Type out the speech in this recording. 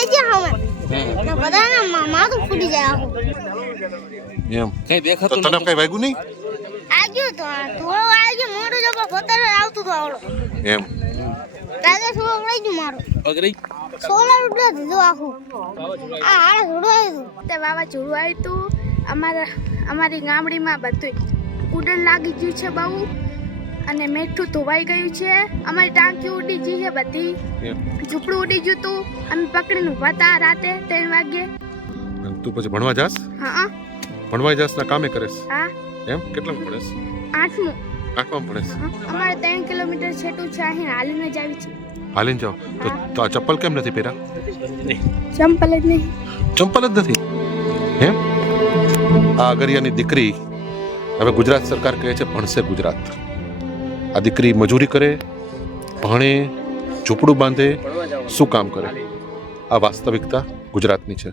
રહી ગયા હવે તો બધાના માથું ફૂટી જાય આખું એમ કઈ તો દેખાતું તને કઈ વાગ્યું નહીં આગળ તો થોડો આગળ મોટું જબર ખતર આવતું તો આવડો એમ દાદા થોડો રહી ગયું મારું પગરી સોલર ઉડ્યો દીધું આખું આ હાડે જોડો તે વાવાઝોડું આવ્યું હતું અમારી ગામડીમાં બધું ઉડન લાગી ગયું છે બહુ અને મેઠું ધોવાઈ ગયું છે અમારી ટાંકી ઉડી ગઈ છે બધી ઝૂંપડું ઉડી ગયું હતું અમે પકડીને ઊભા હતા રાતે 3 વાગે અને તું પછી ભણવા જાસ હા ભણવા જાસ ના કામે કરેસ હા એમ કેટલામાં ભણેસ 8મું આઠમાં ભણેસ અમારે 3 કિલોમીટર છેટું છે અહીં હાલીને જ આવી છે હાલીને જાઓ તો આ ચપ્પલ કેમ નથી પહેર્યા ચંપલ જ નહીં ચંપલ જ નથી એમ આ અગરિયાની દીકરી હવે ગુજરાત સરકાર કહે છે ભણશે ગુજરાત આ દીકરી મજૂરી કરે ભણે ઝૂંપડું બાંધે શું કામ કરે આ વાસ્તવિકતા ગુજરાતની છે